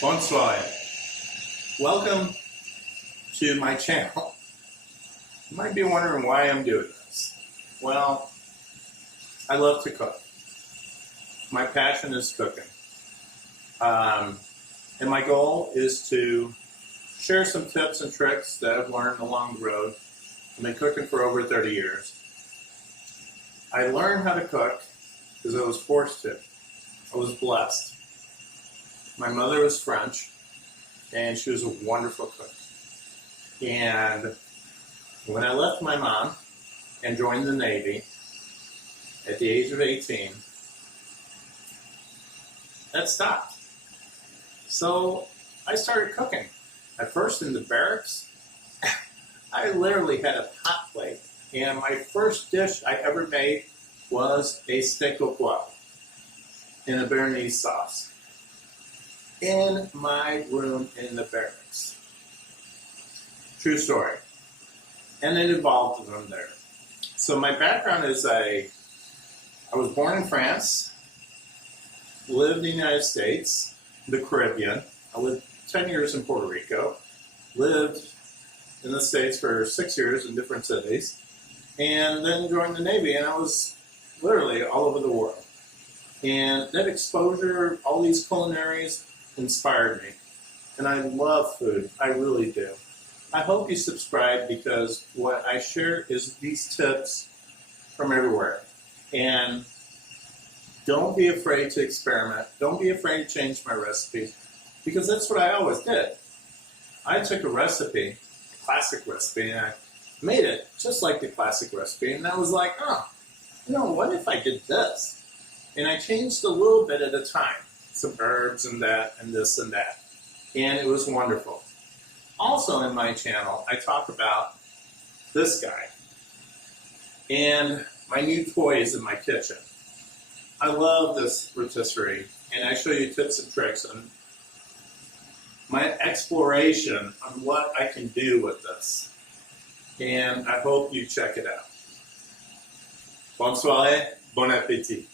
Bonne Soirée. Welcome to my channel. You might be wondering why I'm doing this. Well, I love to cook. My passion is cooking. And my goal is to share some tips and tricks that I've learned along the road. I've been cooking for over 30 years. I learned how to cook because I was forced to. I was blessed. My mother was French, and she was a wonderful cook. And when I left my mom and joined the Navy at the age of 18, that stopped. So I started cooking. At first in the barracks, I literally had a hot plate, and my first dish I ever made was a steak au poivre in a béarnaise sauce in my room in the barracks. True story. And it evolved from there. So my background is I was born in France, lived in the United States, the Caribbean. I lived 10 years in Puerto Rico, lived in the States for 6 years in different cities, and then joined the Navy, and I was literally all over the world. And that exposure, all these culinaries, inspired me. And I love food. I really do. I hope you subscribe because what I share is these tips from everywhere. And don't be afraid to experiment. Don't be afraid to change my recipes because that's what I always did. I took a recipe, a classic recipe, and I made it just like the classic recipe. And I was like, oh, what if I did this? And I changed a little bit at a time. Some herbs and that and this and that. And it was wonderful. Also in my channel, I talk about this guy and my new toys in my kitchen. I love this rotisserie, and I show you tips and tricks on my exploration on what I can do with this. And I hope you check it out. Bonne soirée, bon appétit.